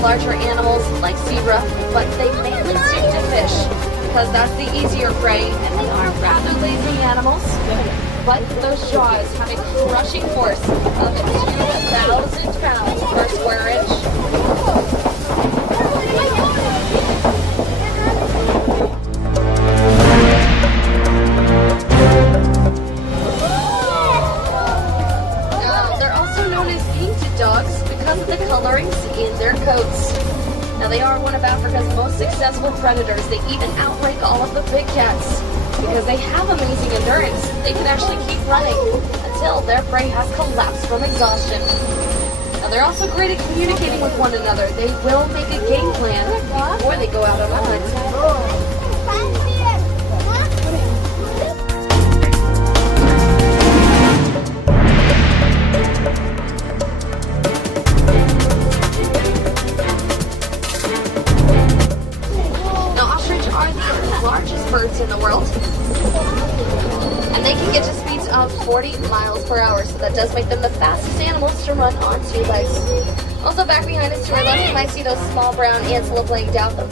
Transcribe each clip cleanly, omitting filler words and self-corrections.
larger animals like zebra, but they mainly stick to fish because that's the easier prey, and they are rather lazy animals. But those jaws have a crushing force of 2,000 pounds per square inch. Dogs because of the colorings in their coats. Now they are one of Africa's most successful predators. They even outrank all of the big cats because they have amazing endurance. They can actually keep running until their prey has collapsed from exhaustion. Now they're also great at communicating with one another. They will make a game plan before they go out on a hunt. Largest birds in the world, and they can get to speeds of 40 miles per hour, so that does make them the fastest animals to run on two legs. Also back behind us to our left, you might see those small brown antelope laying down them.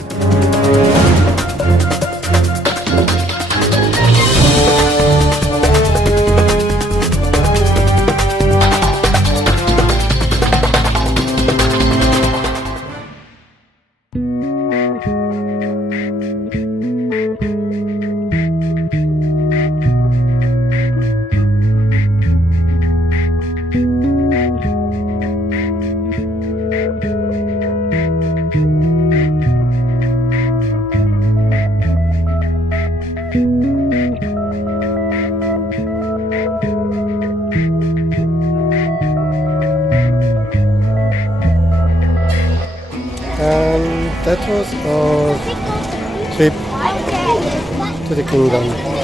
And that was our trip to the kingdom.